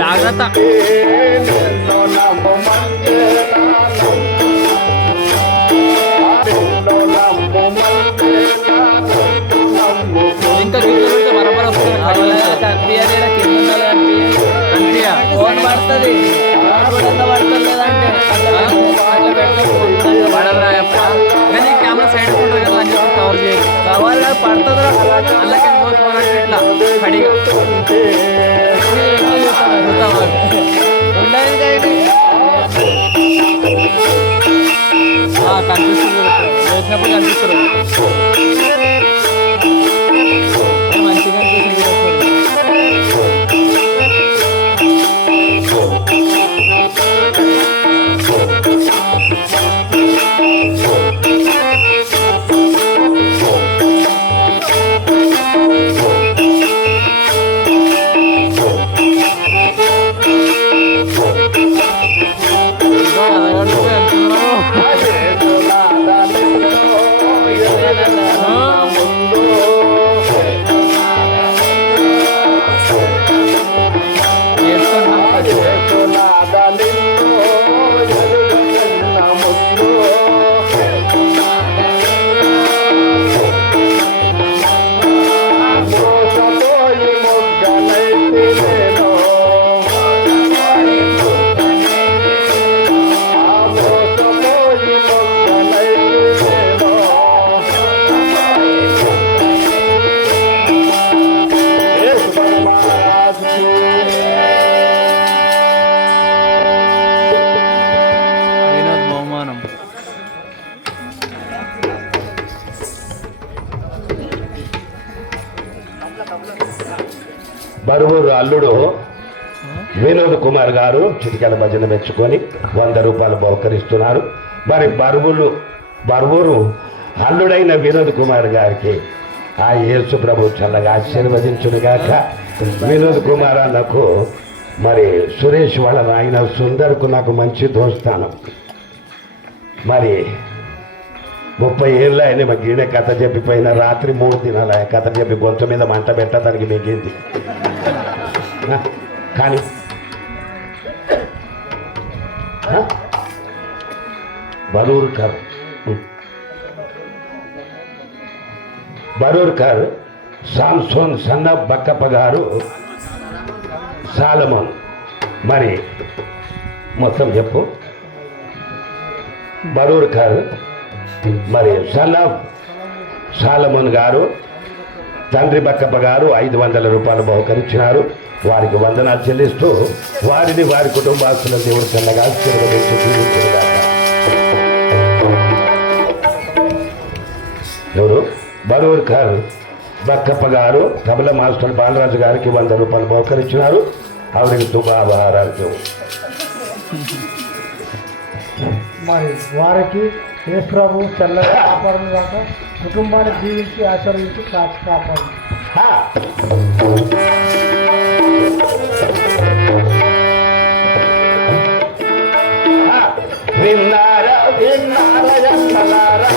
జాగ్రత్త ఇంకా బరబర ఫోన్ పడుతుంది కానీ కెమెరా సైడ్ ఉంటుంది కదా అని చెప్పి కవర్ చేయాలి కవర్ పడుతుంది అలాగే ఫోన్ అంటే ఇట్లా పడిగా కనిపిస్తుంది వేసినప్పుడు కనిపిస్తారు మంచిగా బరువూరు అల్లుడు వినోద్ కుమార్ గారు చిటికెల భజన మెచ్చుకొని 100 రూపాయలు బహుకరిస్తున్నారు. మరి బరువూరు అల్లుడైన వినోద్ కుమార్ గారికి ఆ యేసు ప్రభు చల్లగా ఆశీర్వదించునుగాక. వినోద్ కుమార్ అన్నకు మరి సురేష్ వాళ్ళ నాయన సుందర్కు నాకు మంచి దోస్తాను. మరి 30 ఏళ్ళు ఆయన మా గీడే కథ చెప్పిపోయిన రాత్రి 3 దినాలు కథ చెప్పి గొంతు మీద మంట పెట్టడానికి మిగింది. కానీ బరూర్కర్ సామ్సోన్ సన్న బక్కప్ప గారు సాలమోన్ మరి మొత్తం చెప్పు. బరూర్కర్ మరి సన్న సాలమోన్ గారు తండ్రి బక్కప్ప గారు 500 రూపాయలు బహుకరించినారు. వారికి వందనాలు చెల్లిస్తూ వారిని వారి కుటుంబాస్తుల దేవుడు చల్లగా ఎవరు బరూర్కర్ బక్కప్ప గారు తబల మాస్టర్ బాలరాజు గారికి 100 రూపాయలు బహుకరించినారు. ఆవిడకి శుభాభారాలు. మరి వారికి యేసు ప్రభు చల్లగా కాపాడు కాక కుటుంబాన్ని జీవించి ఆశీర్వదించి కాపాడు. విన్నారా విన్నారా